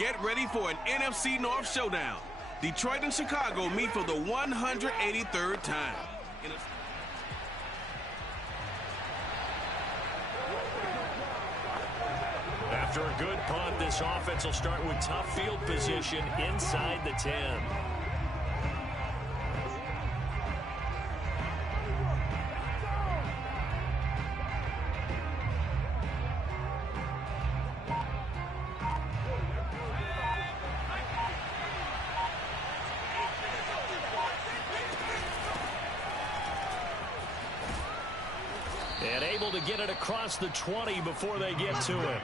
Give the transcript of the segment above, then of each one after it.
Get ready for an NFC North showdown. Detroit and Chicago meet for the 183rd time. After a good punt, this offense will start with tough field position inside the 10. And able to get it across the 20 before they get to him.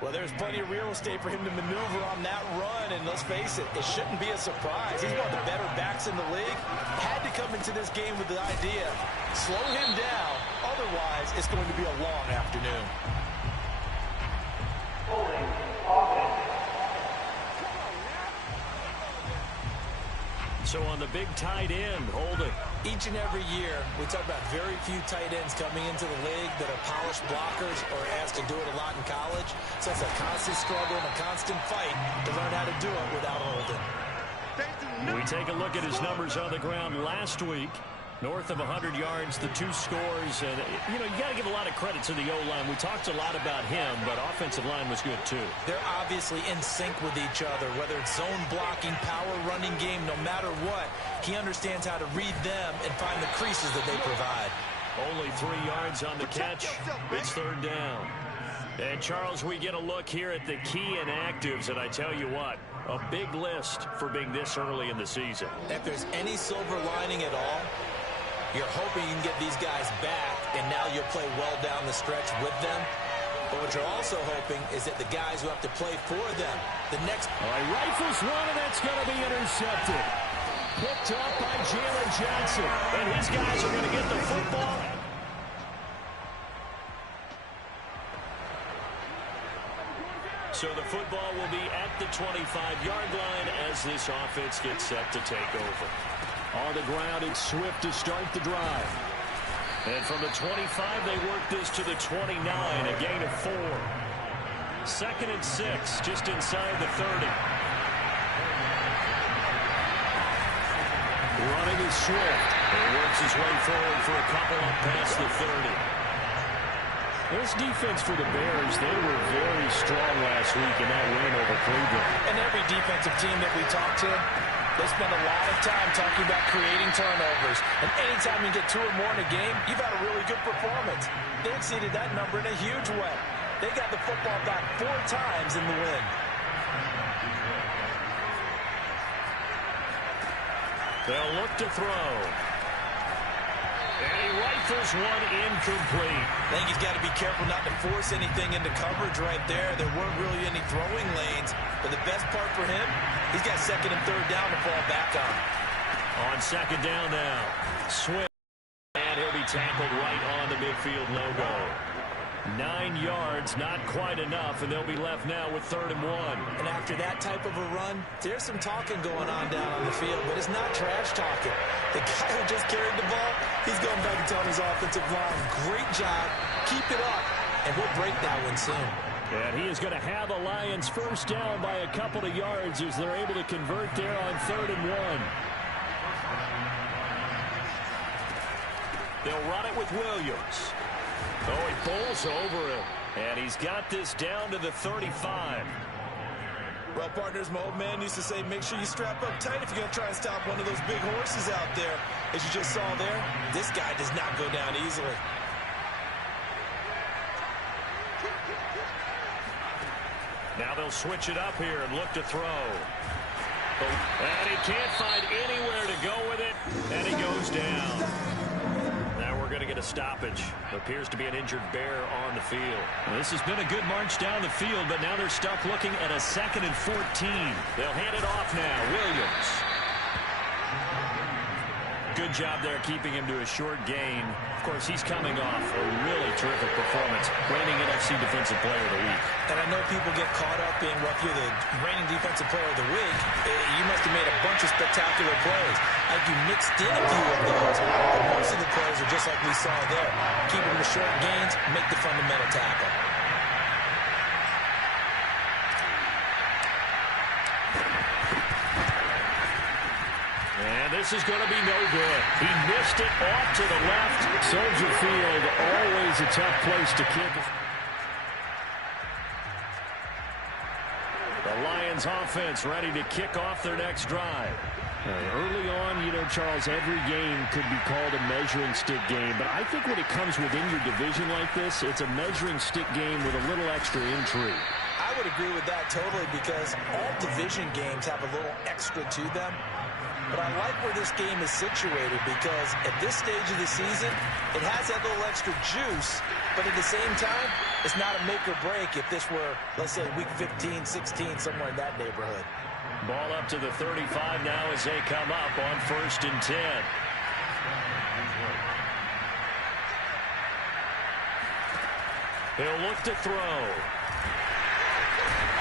Well, there's plenty of real estate for him to maneuver on that run, and let's face it, it shouldn't be a surprise. He's one of the better backs in the league. Had to come into this game with the idea, slow him down, otherwise it's going to be a long afternoon. So on the big tight end, holding. Each and every year, we talk about very few tight ends coming into the league that are polished blockers or asked to do it a lot in college. So it's a constant struggle and a constant fight to learn how to do it without holding. We take a look at his numbers on the ground last week. North of 100 yards, the 2 scores. And, you got to give a lot of credit to the O-line. We talked a lot about him, but offensive line was good, too. They're obviously in sync with each other, whether it's zone blocking, power running game, no matter what. He understands how to read them and find the creases that they provide. Only 3 yards on the catch. It's 3rd down. And, Charles, we get a look here at the key inactives, and I tell you what, a big list for being this early in the season. If there's any silver lining at all, you're hoping you can get these guys back, and now you'll play well down the stretch with them. But what you're also hoping is that the guys who have to play for them, the next... All right, rifles one, and that's going to be intercepted. Picked up by Jalen Johnson, and his guys are going to get the football. So the football will be at the 25-yard line as this offense gets set to take over. On the ground, it's Swift to start the drive. And from the 25, they work this to the 29, a gain of 4. 2nd and 6, just inside the 30. Running is Swift. He works his way forward for a couple up past the 30. This defense for the Bears, they were very strong last week in that win over Cleveland. And every defensive team that we talk to, they spend a lot of time talking about creating turnovers. And anytime you get 2 or more in a game, you've had a really good performance. They exceeded that number in a huge way. They got the football back 4 times in the win. They'll look to throw. And he rifles one incomplete. I think he's got to be careful not to force anything into coverage right there. There weren't really any throwing lanes. But the best part for him, he's got 2nd and 3rd down to fall back on. On 2nd down now, Swift. And he'll be tackled right on the midfield logo. 9 yards, not quite enough, and they'll be left now with 3rd and 1. And after that type of a run, there's some talking going on down on the field, but it's not trash talking. The guy who just carried the ball, he's going back and telling his offensive line, great job, keep it up, and we'll break that one soon. And he is going to have a Lions first down by a couple of yards as they're able to convert there on 3rd and 1. They'll run it with Williams. Oh, he pulls over him. And he's got this down to the 35. Well, partners, my old man used to say, make sure you strap up tight if you're going to try and stop one of those big horses out there. As you just saw there, this guy does not go down easily. Now they'll switch it up here and look to throw. And he can't find anywhere to go with it. And he goes down. Now we're going to get a stoppage. Appears to be an injured Bear on the field. Well, this has been a good march down the field, but now they're stuck looking at a 2nd and 14. They'll hand it off now. Williams. Good job there keeping him to a short gain. Of course, he's coming off a really terrific performance, reigning NFC Defensive Player of the Week. And I know people get caught up in what you're the reigning Defensive Player of the Week. You must have made a bunch of spectacular plays. Like you mixed in a few of those, but most of the plays are just like we saw there. Keep them to short gains, make the fundamental tackle. And this is going to be no good. He missed it off to the left. Soldier Field, always a tough place to kick. The Lions offense ready to kick off their next drive. Early on, you know, Charles, every game could be called a measuring stick game. But I think when it comes within your division like this, it's a measuring stick game with a little extra intrigue. I would agree with that totally, because all division games have a little extra to them. But I like where this game is situated, because at this stage of the season, it has that little extra juice, but at the same time, it's not a make or break if this were, let's say, week 15, 16, somewhere in that neighborhood. Ball up to the 35 now as they come up on 1st and 10. He'll look to throw.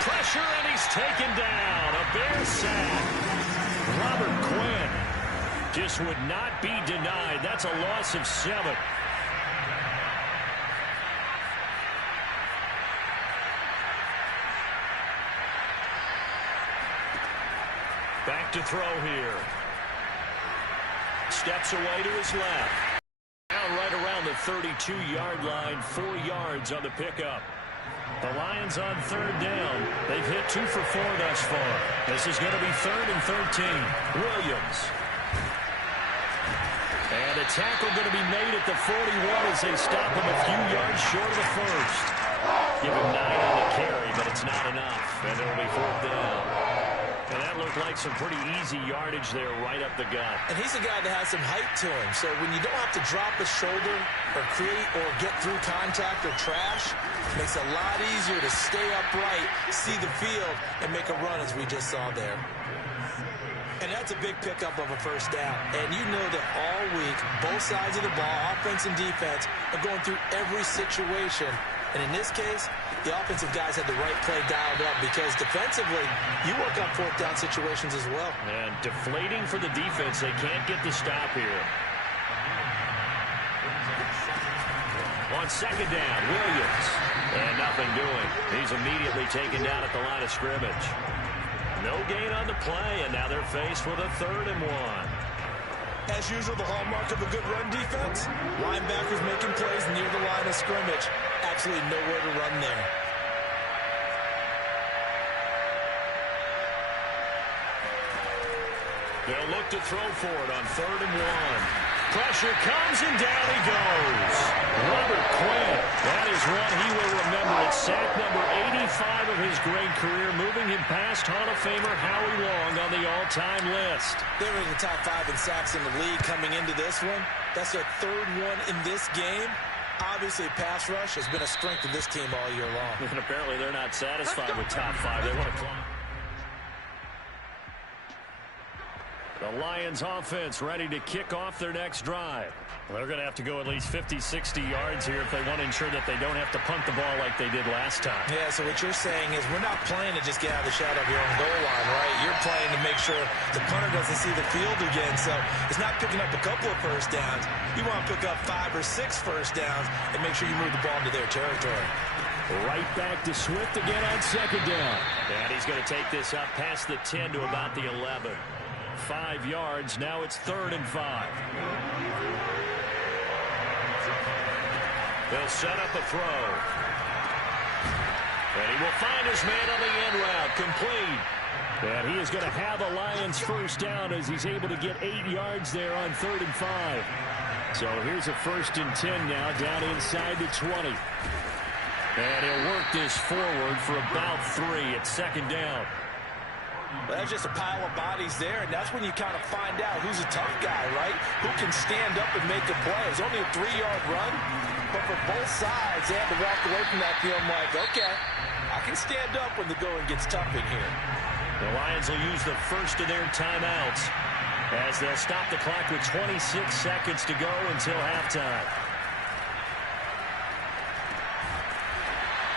Pressure, and he's taken down. A Bear sack. Robert Quinn just would not be denied. That's a loss of 7. Back to throw here. Steps away to his left. Now right around the 32-yard line, 4 yards on the pickup. The Lions on 3rd down. They've hit 2 for 4 thus far. This is going to be 3rd and 13. Williams. And a tackle going to be made at the 41 as they stop him a few yards short of the first. Give him 9 on the carry, but it's not enough. And it'll be 4th down. And that looked like some pretty easy yardage there right up the gut. And he's a guy that has some height to him. So when you don't have to drop a shoulder or create or get through contact or trash, it makes it a lot easier to stay upright, see the field, and make a run as we just saw there. And that's a big pickup of a 1st down. And you know that all week, both sides of the ball, offense and defense, are going through every situation. And in this case, the offensive guys had the right play dialed up, because defensively, you work on 4th down situations as well. And deflating for the defense. They can't get the stop here. On 2nd down, Williams. And nothing doing. He's immediately taken down at the line of scrimmage. No gain on the play, and now they're faced with a 3rd and 1. As usual, the hallmark of a good run defense, linebackers making plays near the line of scrimmage. Absolutely nowhere to run there. They'll look to throw for it on 3rd and 1. Pressure comes, and down he goes. Robert Quinn. That is one he will remember. It's sack number 85 of his great career, moving him past Hall of Famer Howie Long on the all-time list. They were in the top 5 in sacks in the league coming into this one. That's their 3rd one in this game. Obviously, pass rush has been a strength of this team all year long. And apparently they're not satisfied with top 5. They want to climb. The Lions offense ready to kick off their next drive. Well, they're going to have to go at least 50, 60 yards here if they want to ensure that they don't have to punt the ball like they did last time. Yeah, so what you're saying is we're not playing to just get out of the shadow of your own goal line, right? You're playing to make sure the punter doesn't see the field again. So it's not picking up a couple of 1st downs. You want to pick up 5 or 6 1st downs and make sure you move the ball into their territory. Right back to Swift again on 2nd down. And he's going to take this up past the 10 to about the 11. 5 yards. Now it's 3rd and 5. They'll set up a throw. And he will find his man on the end route. Complete. And he is going to have a Lions 1st down as he's able to get 8 yards there on 3rd and 5. So here's a 1st and 10 now, down inside the 20. And he'll work this forward for about 3 at 2nd down. Well, that's just a pile of bodies there, and that's when you kind of find out who's a tough guy, right? Who can stand up and make a play. It's only a 3-yard run, but for both sides, they had to walk away from that feeling like, okay, I can stand up when the going gets tough in here. The Lions will use the first of their timeouts as they'll stop the clock with 26 seconds to go until halftime.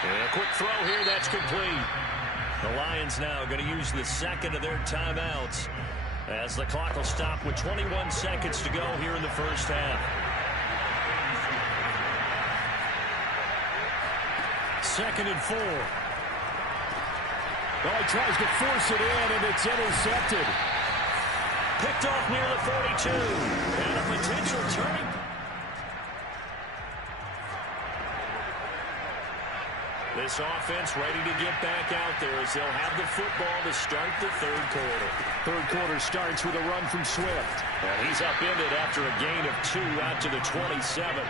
And a quick throw here, that's complete. The Lions now going to use the second of their timeouts as the clock will stop with 21 seconds to go here in the 1st half. 2nd and 4. Well, he tries to force it in, and it's intercepted. picked off near the 42. And a potential turning. This offense ready to get back out there as they'll have the football to start the third quarter. Third quarter starts with a run from Swift. And he's upended after a gain of 2 out to the 27.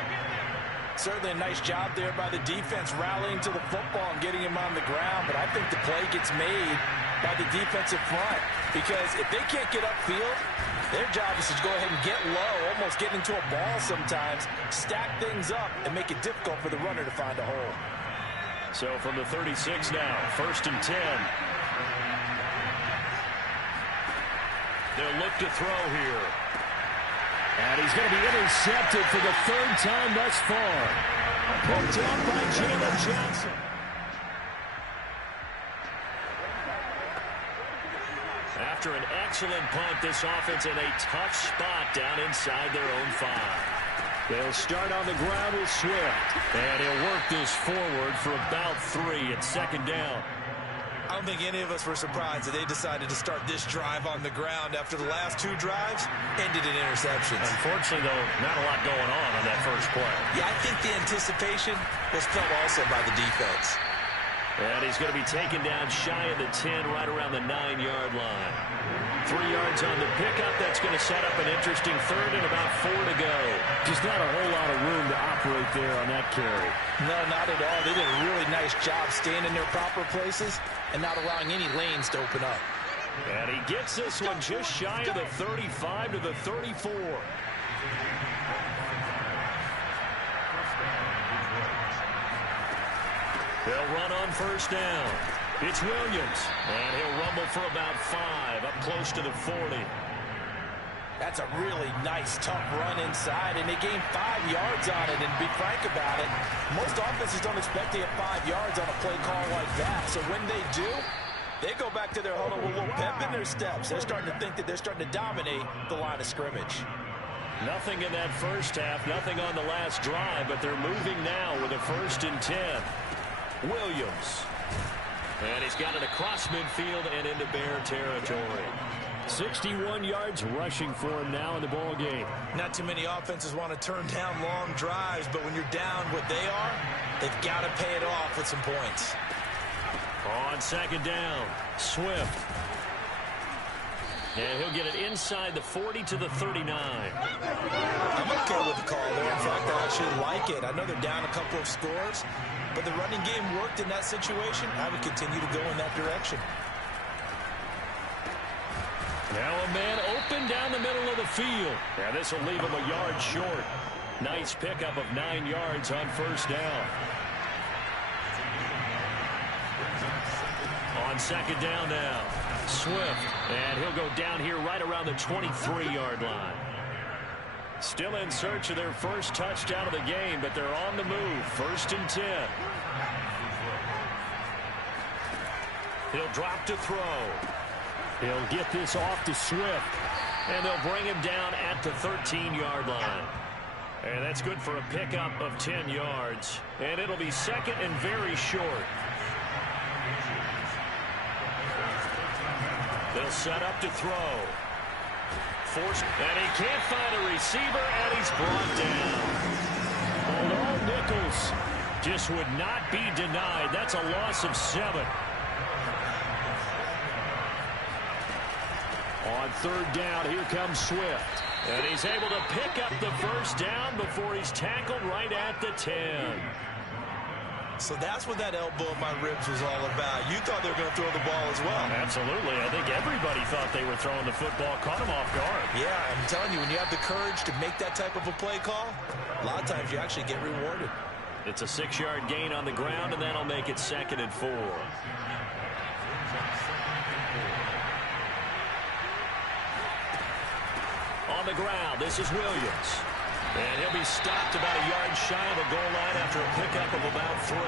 Certainly a nice job there by the defense rallying to the football and getting him on the ground. But I think the play gets made by the defensive front. Because if they can't get upfield, their job is to go ahead and get low, almost get into a ball sometimes, stack things up, and make it difficult for the runner to find a hole. So from the 36 now, 1st and 10. They'll look to throw here. And he's going to be intercepted for the 3rd time thus far. Picked up by Jalen Johnson. After an excellent punt, this offense in a tough spot down inside their own 5. They'll start on the ground with Swift. And he'll work this forward for about 3 at 2nd down. I don't think any of us were surprised that they decided to start this drive on the ground after the last 2 drives ended in interceptions. Unfortunately, though, not a lot going on that first play. Yeah, I think the anticipation was felt also by the defense. And he's going to be taken down shy of the 10, right around the 9-yard line. 3 yards on the pickup. That's going to set up an interesting 3rd and about 4 to go. Just not a whole lot of room to operate there on that carry. No, not at all. They did a really nice job staying in their proper places and not allowing any lanes to open up. And he gets this one just shy of the 35 to the 34. They'll run on 1st down. It's Williams, and he'll rumble for about 5, up close to the 40. That's a really nice, tough run inside, and they gained 5 yards on it. And to be frank about it, most offenses don't expect to get 5 yards on a play call like that. So when they do, they go back to their huddle with a little pep in their steps. They're starting to think that they're starting to dominate the line of scrimmage. Nothing in that first half, nothing on the last drive, but they're moving now with a 1st and 10. Williams. And he's got it across midfield and into Bear territory. 61 yards rushing for him now in the ball game. Not too many offenses want to turn down long drives, but when you're down what they are, they've got to pay it off with some points. On 2nd down, Swift. And he'll get it inside the 40 to the 39. I'm okay with the call there. In fact, I actually like it. I know they're down a couple of scores, but the running game worked in that situation. I would continue to go in that direction. Now a man open down the middle of the field. And this will leave him a yard short. Nice pickup of 9 yards on 1st down. On 2nd down now, Swift. And he'll go down here right around the 23-yard line. Still in search of their first touchdown of the game, but they're on the move. 1st and 10. He'll drop to throw. He'll get this off to Swift. And they'll bring him down at the 13-yard line. And that's good for a pickup of 10 yards. And it'll be 2nd and very short. They'll set up to throw. Forced, and he can't find a receiver, and he's brought down. Although Nichols just would not be denied. That's a loss of 7. On 3rd down, here comes Swift. And he's able to pick up the 1st down before he's tackled right at the 10. So that's what that elbow in my ribs was all about. You thought they were going to throw the ball as well. Absolutely. I think everybody thought they were throwing the football. Caught him off guard. Yeah, I'm telling you, when you have the courage to make that type of a play call, a lot of times you actually get rewarded. It's a 6-yard gain on the ground, and that'll make it 2nd and 4. On the ground, this is Williams. And he'll be stopped about a yard shy of the goal line after a pickup of about 3.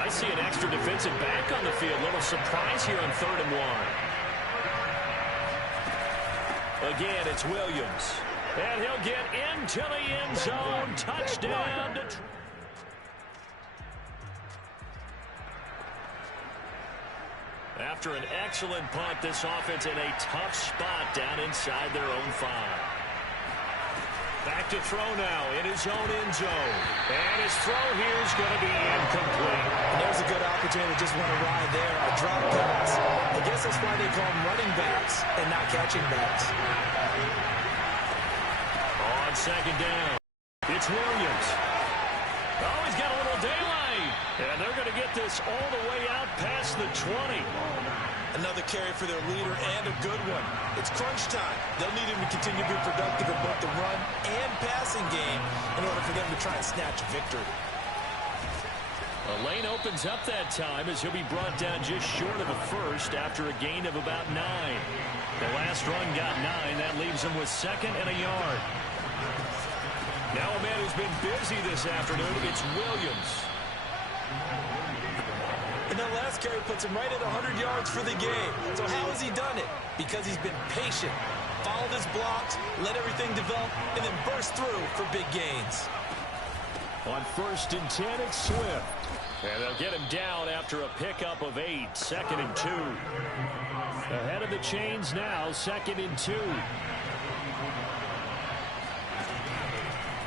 I see an extra defensive back on the field. Little surprise here on 3rd and 1. Again, it's Williams. And he'll get into the end zone. Touchdown. After after an excellent punt, this offense in a tough spot down inside their own 5. Back to throw now in his own end zone. And his throw here is going to be incomplete. And there's a good opportunity to just want to ride there. A drop pass. I guess that's why they call them running backs and not catching backs. On second down, it's Williams. Oh, he's got a little daylight. And they're going to get this all the way out past the 20. Another carry for their leader and a good one. It's crunch time. They'll need him to continue to be productive in both the run and passing game in order for them to try and snatch a victory. A lane opens up that time as he'll be brought down just short of a first after a gain of about 9. The last run got 9. That leaves him with 2nd and a yard. Now a man who's been busy this afternoon, it's Williams. And that last carry puts him right at 100 yards for the game. So how has he done it? Because he's been patient, followed his blocks, let everything develop, and then burst through for big gains. On 1st and 10, it's Swift. And they'll get him down after a pickup of 8, 2nd and 2. Ahead of the chains now, 2nd and 2.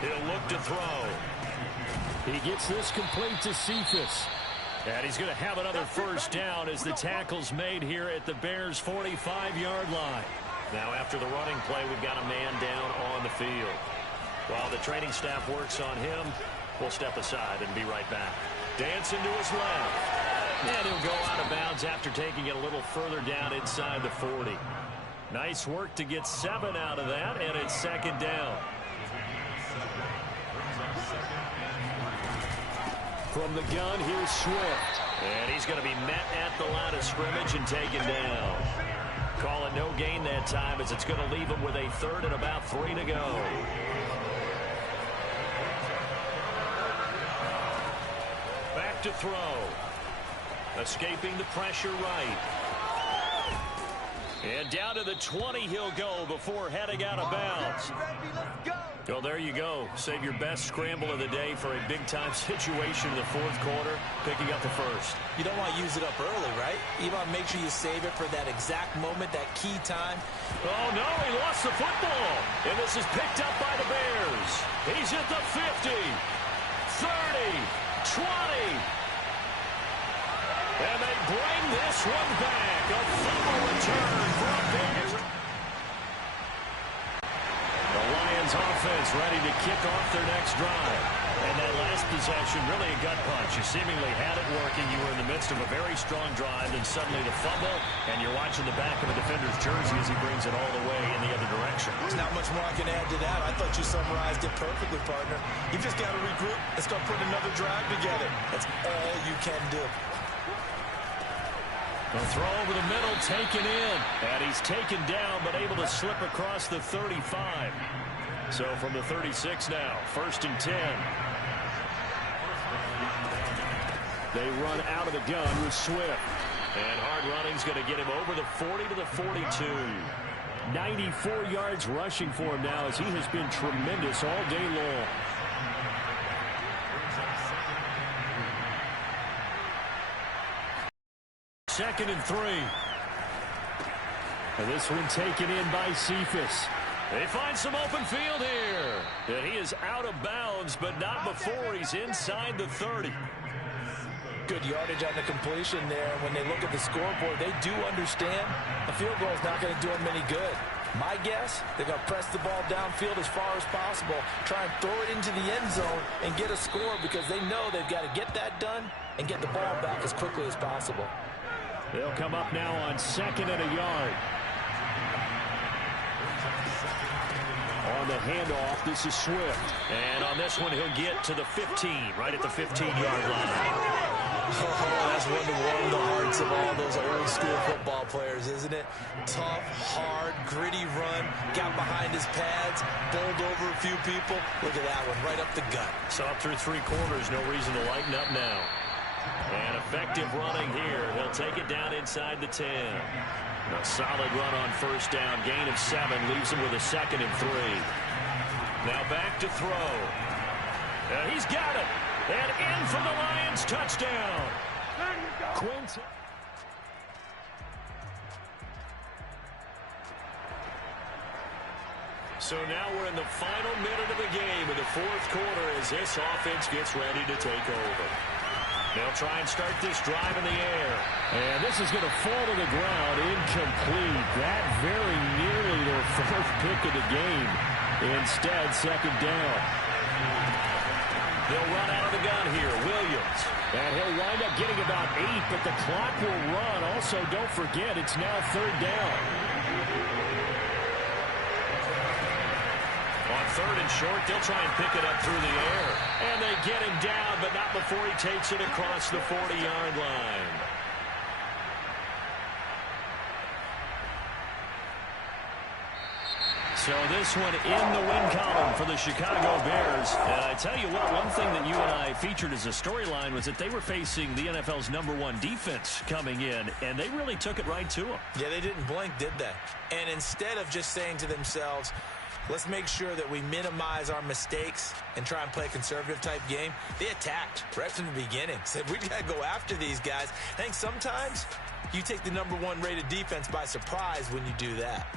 He'll look to throw. He gets this complete to Cephas. And he's going to have another first down as the tackle's made here at the Bears' 45-yard line. Now after the running play, we've got a man down on the field. While the training staff works on him, we'll step aside and be right back. Dancing to his left. And he'll go out of bounds after taking it a little further down inside the 40. Nice work to get 7 out of that, and it's 2nd down. From the gun, here's Swift. And he's going to be met at the line of scrimmage and taken down. Call it no gain that time as it's going to leave him with a 3rd and about 3 to go. Back to throw. Escaping the pressure right. And down to the 20 he'll go before heading out of bounds. Well, there you go. Save your best scramble of the day for a big-time situation in the 4th quarter, picking up the 1st. You don't want to use it up early, right? You want to make sure you save it for that exact moment, that key time. Oh, no, he lost the football. And this is picked up by the Bears. He's at the 50, 30, 20. And they bring this one back. A fumble return for a Bears. The Lions offense ready to kick off their next drive. And that last possession, really a gut punch. You seemingly had it working. You were in the midst of a very strong drive, and suddenly the fumble, and you're watching the back of a defender's jersey as he brings it all the way in the other direction. There's not much more I can add to that. I thought you summarized it perfectly, partner. You've just got to regroup and start putting another drive together. That's all you can do. A throw over the middle, taken in. And he's taken down, but able to slip across the 35. So from the 36 now, 1st and 10. They run out of the gun with Swift. And hard running's going to get him over the 40 to the 42. 94 yards rushing for him now as he has been tremendous all day long. Second and 3. And this one taken in by Cephas. They find some open field here. And he is out of bounds, but not before he's inside the 30. Good yardage on the completion there. When they look at the scoreboard, they do understand a field goal is not going to do them any good. My guess, they're going to press the ball downfield as far as possible, try and throw it into the end zone and get a score because they know they've got to get that done and get the ball back as quickly as possible. They'll come up now on 2nd and a yard. On the handoff, this is Swift. And on this one, he'll get to the 15, right at the 15-yard line. Oh, that's one to warm the hearts of all those old school football players, isn't it? Tough, hard, gritty run, got behind his pads, bowled over a few people. Look at that one, right up the gut. So up through 3 quarters, no reason to lighten up now. And effective running here. He'll take it down inside the 10. A solid run on 1st down. Gain of 7 leaves him with a 2nd and 3. Now back to throw. And he's got it. And in for the Lions touchdown. Quinton. So now we're in the final minute of the game in the fourth quarter as this offense gets ready to take over. They'll try and start this drive in the air. And this is going to fall to the ground incomplete. That very nearly their fourth pick of the game. Instead, second down. They'll run out of the gun here. Williams. And he'll wind up getting about 8, but the clock will run. Also, don't forget, it's now third down. On third and short, they'll try and pick it up through the air. And they get him down, but not before he takes it across the 40-yard line. So this one in the win column for the Chicago Bears. And I tell you what, one thing that you and I featured as a storyline was that they were facing the NFL's #1 defense coming in, and they really took it right to them. Yeah, they didn't blink, did they? And instead of just saying to themselves, let's make sure that we minimize our mistakes and try and play a conservative-type game, they attacked right from the beginning. Said, we got to go after these guys. I think sometimes you take the #1 rated defense by surprise when you do that.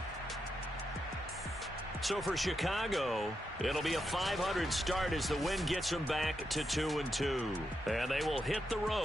So for Chicago, it'll be a .500 start as the win gets them back to 2-2. And they will hit the road.